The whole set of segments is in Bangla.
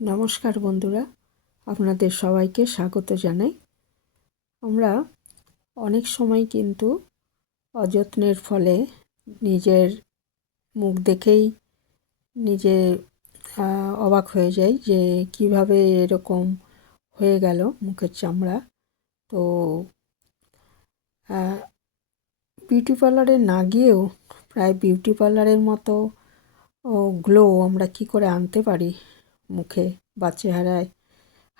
নমস্কার বন্ধুরা, আপনাদের সবাইকে স্বাগত জানাই। আমরা অনেক সময় কিন্তু অযত্নের ফলে নিজের মুখ দেখেই নিজে অবাক হয়ে যাই যে কিভাবে এরকম হয়ে গেল মুখের চামড়া। তো বিউটি পার্লারে না গিয়েও প্রায় বিউটি পার্লারের মতো গ্লো আমরা কি করে আনতে পারি মুখে বা চেহারায়,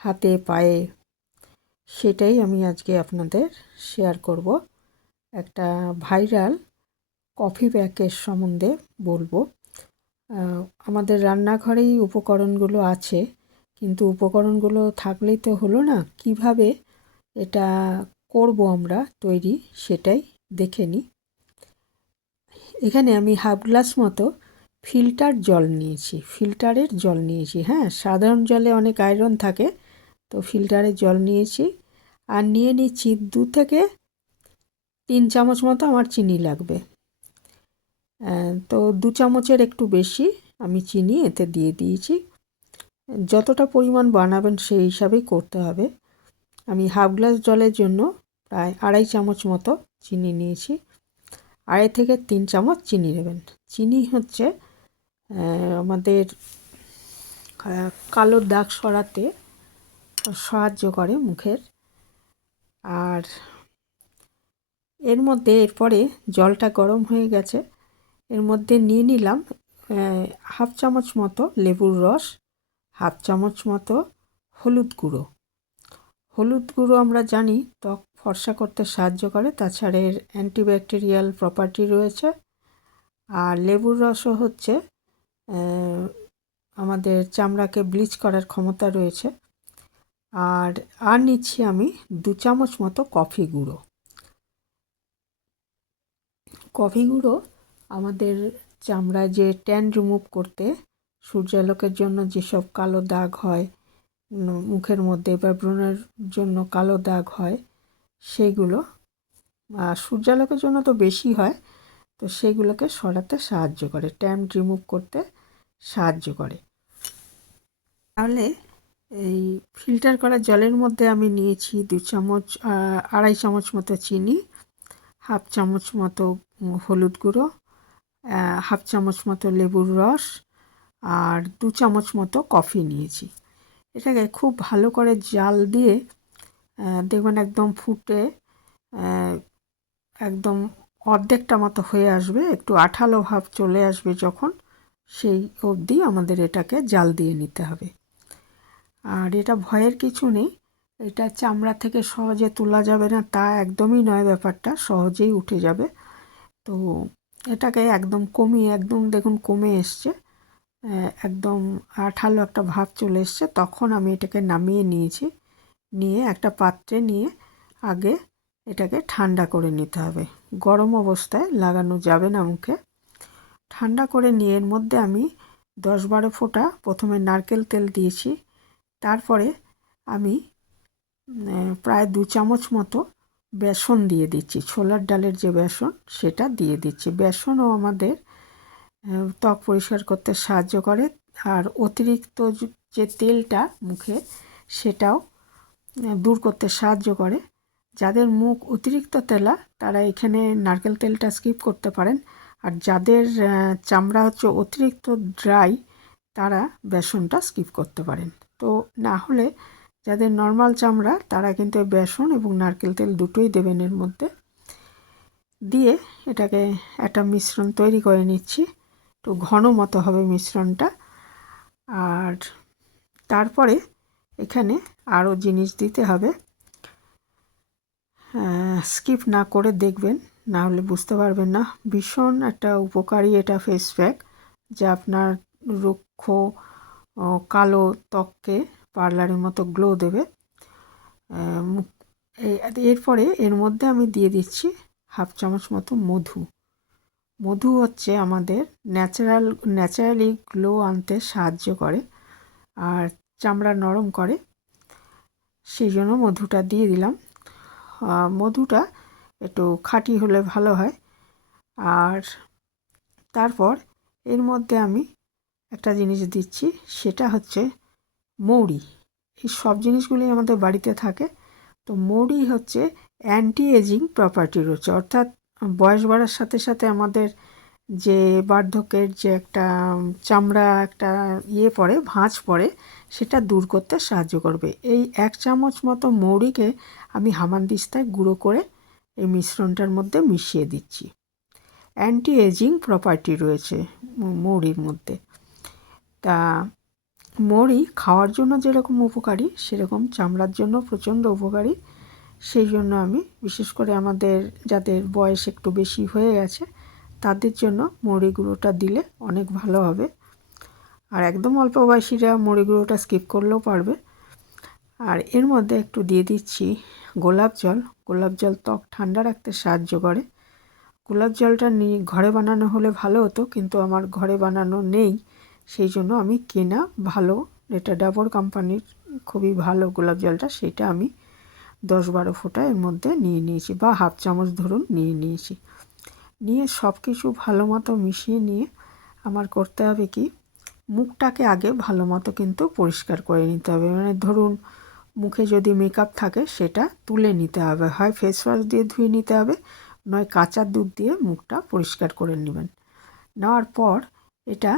হাতে, পায়ে, সেটাই আমি আজকে আপনাদের শেয়ার করব। একটা ভাইরাল কফি প্যাকের সম্বন্ধে বলবো। আমাদের রান্নাঘরেই উপকরণগুলো আছে, কিন্তু উপকরণগুলো থাকলেই তো হলো না, কিভাবে এটা করব আমরা তৈরি সেটাই দেখে নিই। এখানে আমি হাফ গ্লাস মতো ফিল্টার জল নিয়েছি, ফিল্টারের জল নিয়েছি। হ্যাঁ, সাধারণ জলে অনেক আয়রন থাকে, তো ফিল্টারের জল নিয়েছি। আর নিয়ে নিচ্ছি 2 থেকে 3 চামচ মতো আমার চিনি লাগবে। তো 2 চামচের একটু বেশি আমি চিনি এতে দিয়ে দিয়েছি। যতটা পরিমাণ বানাবেন সেই হিসাবেই করতে হবে। আমি হাফ গ্লাস জলের জন্য প্রায় 2.5 চামচ মতো চিনি নিয়েছি। 2.5 থেকে 3 চামচ চিনি নেবেন। চিনি হচ্ছে আমাদের কালো দাগ সরাতে সাহায্য করে মুখের। আর এরপরে জলটা গরম হয়ে গেছে, এর মধ্যে নিয়ে নিলাম হাফ চামচ মতো লেবুর রস, হাফ চামচ মতো হলুদ গুঁড়ো। হলুদ গুঁড়ো আমরা জানি ত্বক ফর্সা করতে সাহায্য করে, তাছাড়া এর অ্যান্টিব্যাকটেরিয়াল প্রপার্টি রয়েছে। আর লেবুর রসও হচ্ছে আমাদের চামড়াকে ব্লিচ করার ক্ষমতা রয়েছে। আর নিচ্ছি আমি 2 চামচ মতো কফি গুঁড়ো। কফি গুঁড়ো আমাদের চামড়ায় যে ট্যান রিমুভ করতে, সূর্যালোকের জন্য যেসব কালো দাগ হয় মুখের মধ্যে বা ব্রণের জন্য কালো দাগ হয় সেইগুলো, সূর্যালোকের জন্য তো বেশি হয়, তো সেগুলোকে সরাতে সাহায্য করে, ট্যান রিমুভ করতে সাহায্য করে। তাহলে এই ফিল্টার করা জলের মধ্যে আমি নিয়েছি 2 চামচ, 2.5 চামচ মতো চিনি, হাফ চামচ মতো হলুদ গুঁড়ো, হাফ চামচ মতো লেবুর রস, আর 2 চামচ মতো কফি নিয়েছি। এটাকে খুব ভালো করে জাল দিয়ে দেখবেন একদম ফুটে একদম অর্ধেকটা মতো হয়ে আসবে, একটু আঠালো ভাব চলে আসবে যখন, সেই অবধি আমাদের এটাকে জাল দিয়ে নিতে হবে। আর এটা ভয়ের কিছু নেই, এটা চামড়া থেকে সহজে তোলা যাবে না তা একদমই নয়, ব্যাপারটা সহজেই উঠে যাবে। তো এটাকে একদম কমিয়ে, একদম দেখুন কমে এসছে, একদম আঠালো একটা ভাব চলে এসছে, তখন আমি এটাকে নামিয়ে নিয়েছি। নিয়ে একটা পাত্রে নিয়ে আগে এটাকে ঠান্ডা করে নিতে হবে, গরম অবস্থায় লাগানো যাবে না মুখে। ঠান্ডা করে নিয়ে এর মধ্যে আমি 10-12 ফোঁটা প্রথমে নারকেল তেল দিয়েছি। তারপরে আমি প্রায় 2 চামচ মতো বেসন দিয়ে দিচ্ছি, ছোলার ডালের যে বেসন সেটা দিয়ে দিচ্ছি। বেসনও আমাদের ত্বক পরিষ্কার করতে সাহায্য করে, আর অতিরিক্ত যে তেলটা মুখে সেটাও দূর করতে সাহায্য করে। যাদের মুখ অতিরিক্ত তেলা তারা এখানে নারকেল তেলটা স্কিপ করতে পারেন, আর যাদের চামড়া হচ্ছে অতিরিক্ত ড্রাই তারা বেসনটা স্কিপ করতে পারেন। তো না হলে যাদের নর্মাল চামড়া তারা কিন্তু বেসন এবং নারকেল তেল দুটোই দেবেন এর মধ্যে। দিয়ে এটাকে একটা মিশ্রণ তৈরি করে নিচ্ছি, একটু ঘন মতো হবে মিশ্রণটা। আর তারপরে এখানে আরও জিনিস দিতে হবে, স্কিপ না করে দেখবেন, না হলে বুঝতে পারবেন না। ভীষণ একটা উপকারী এটা ফেস প্যাক, যা আপনার রুক্ষ কালো ত্বককে পার্লারের মতো গ্লো দেবে। এরপরে এর মধ্যে আমি দিয়ে দিচ্ছি হাফ চামচ মতো মধু। মধু হচ্ছে আমাদের ন্যাচারালি গ্লো আনতে সাহায্য করে আর চামড়া নরম করে, সেই জন্য মধুটা দিয়ে দিলাম। মধুটা একটু খাঁটি হলে ভালো হয়। আর তারপর এর মধ্যে আমি একটা জিনিস দিচ্ছি, সেটা হচ্ছে মৌরি, এই সব জিনিসগুলি আমাদের বাড়িতে থাকে। তো মৌরি হচ্ছে অ্যান্টি এজিং প্রপার্টি রয়েছে, অর্থাৎ বয়স বাড়ার সাথে সাথে আমাদের যে বার্ধক্যের যে একটা চামড়া একটা পড়ে, ভাঁজ পড়ে, সেটা দূর করতে সাহায্য করবে। এই 1 চামচ মতো মৌরিকে আমি হামানদিস্তায় গুঁড়ো করে এই মিশ্রণটার মধ্যে মিশিয়ে দিচ্ছি। অ্যান্টি এজিং প্রপার্টি রয়েছে মৌরির মধ্যে। তা মৌরি খাওয়ার জন্য যেরকম উপকারী, সেরকম চামড়ার জন্য প্রচণ্ড উপকারী। সেই জন্য আমি বিশেষ করে আমাদের যাদের বয়স একটু বেশি হয়ে গেছে তাদের জন্য মৌরি গুঁড়োটা দিলে অনেক ভালো হবে। আর একদম অল্প বয়সীরা মৌরি গুঁড়োটা স্কিপ করলেও পারবে। আর এর মধ্যে একটু দিয়ে দিচ্ছি গোলাপ জল। গোলাপ জল ত্বক ঠান্ডা রাখতে সাহায্য করে। গোলাপ জলটা ঘরে বানানো হলে ভালো হতো, কিন্তু আমার ঘরে বানানো নেই, সেই জন্য আমি কেনা ভালো, এটা ডাবর কোম্পানির খুবই ভালো গোলাপ জলটা, সেটা আমি 10-12 ফোঁটা এর মধ্যে নিয়ে নিয়েছি, বা হাফ চামচ ধরুন নিয়ে নিয়েছি। নিয়ে সব কিছু ভালো মতো মিশিয়ে নিয়ে আমার করতে হবে কি, মুখটাকে আগে ভালো মতো কিন্তু পরিষ্কার করে নিতে হবে। মানে ধরুন মুখে যদি মেকআপ থাকে সেটা তুলে নিতে হবে, হয় ফেস ওয়াশ দিয়ে ধুয়ে নিতে হবে, নয় কাঁচা দুধ দিয়ে মুখটা পরিষ্কার করে নেবেন। নেওয়ার পর এটা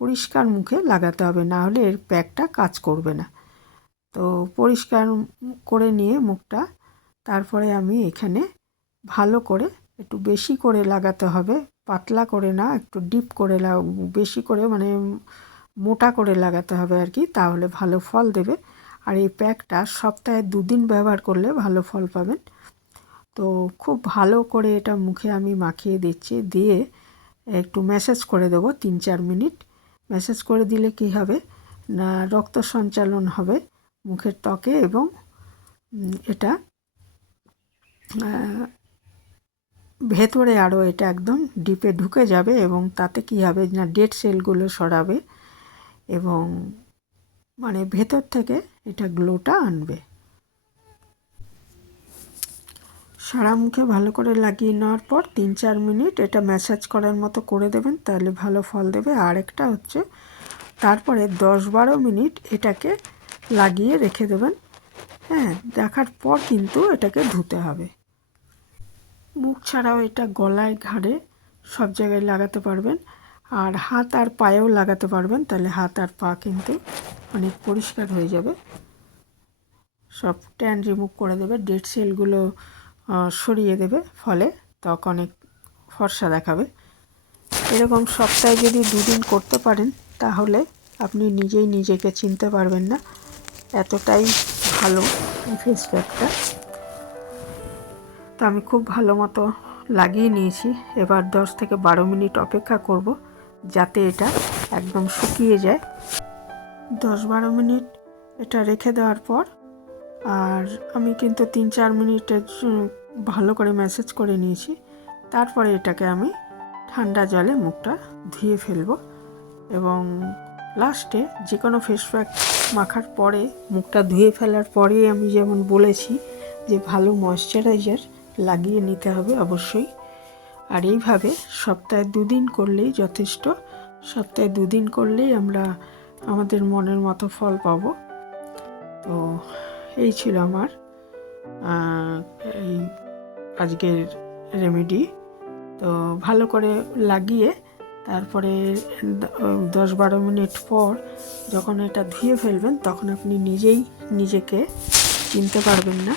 পরিষ্কার মুখে লাগাতে হবে, না হলে এর প্যাকটা কাজ করবে না। তো পরিষ্কার করে নিয়ে মুখটা, তারপরে আমি এখানে ভালো করে একটু বেশি করে লাগাতে হবে, পাতলা করে না, একটু ডিপ করে বেশি করে, মানে মোটা করে লাগাতে হবে আর কি, তাহলে ভালো ফল দেবে। আর এই প্যাকটা সপ্তাহে 2 দিন ব্যবহার করলে ভালো ফল পাবেন। তো খুব ভালো করে এটা মুখে আমি মাখিয়ে দিচ্ছি, দিয়ে একটু ম্যাসাজ করে দেবো 3-4 মিনিট। ম্যাসাজ করে দিলে কি হবে না, রক্ত সঞ্চালন হবে মুখের ত্বকে, এবং এটা ভেতরে আরও এটা একদম ডিপে ঢুকে যাবে, এবং তাতে কি হবে না, ডেড সেলগুলো সরাবে, এবং মানে ভেতর থেকে এটা গ্লোটা আনবে। সারা মুখে ভালো করে লাগিয়ে নেওয়ার পর 3-4 মিনিট এটা ম্যাসাজ করার মতো করে দেবেন, তাহলে ভালো ফল দেবে। আরেকটা হচ্ছে, তারপরে 10-12 মিনিট এটাকে লাগিয়ে রেখে দেবেন। হ্যাঁ, দেখার পর কিন্তু এটাকে ধুতে হবে। মুখ ছাড়াও এটা গলায়, ঘাড়ে সব জায়গায় লাগাতে পারবেন, আর হাত আর পায়েও লাগাতে পারবেন, তাহলে হাত আর পা কিন্তু অনেক পরিষ্কার হয়ে যাবে, সব ট্যান রিমুভ করে দেবে, ডেড সেলগুলো সরিয়ে দেবে, ফলে ত্বক অনেক ফর্সা দেখাবে। এরকম সপ্তাহে যদি 2 দিন করতে পারেন, তাহলে আপনি নিজেই নিজেকে চিনতে পারবেন না, এতটাই ভালো ফেস প্যাকটা। তো আমি খুব ভালো মতো লাগিয়ে নিয়েছি। এবার 10-12 মিনিট অপেক্ষা করব যাতে এটা একদম শুকিয়ে যায়। 10-12 মিনিট এটা রেখে দেওয়ার পর, আর আমি কিন্তু 3-4 মিনিটের ভালো করে ম্যাসাজ করে নিয়েছি, তারপরে এটাকে আমি ঠান্ডা জলে মুখটা ধুয়ে ফেলবো। এবং লাস্টে যে কোনো ফেস প্যাক মাখার পরে, মুখটা ধুয়ে ফেলার পরে আমি যেমন বলেছি যে ভালো ময়শ্চারাইজার লাগিয়ে নিতে হবে অবশ্যই। আর এইভাবে সপ্তাহে 2 দিন করলেই যথেষ্ট। সপ্তাহে 2 দিন করলেই আমরা আমাদের মনের মতো ফল পাব। তো এই ছিল আমার এই আজকের রেমেডি। তো ভালো করে লাগিয়ে তারপরে 10-12 মিনিট পর যখন এটা ধুয়ে ফেলবেন, তখন আপনি নিজেই নিজেকে চিনতে পারবেন না।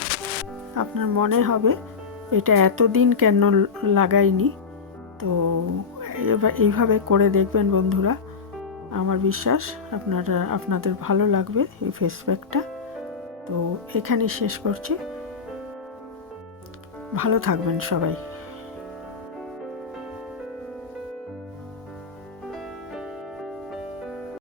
আপনার মনে হবে এটা এতদিন কেন লাগাইনি। তো এইভাবে করে দেখবেন বন্ধুরা, আমার বিশ্বাস আপনাদের ভালো লাগবে এই ফেস প্যাকটা। তো এখানে শেষ করছি, ভালো থাকবেন সবাই।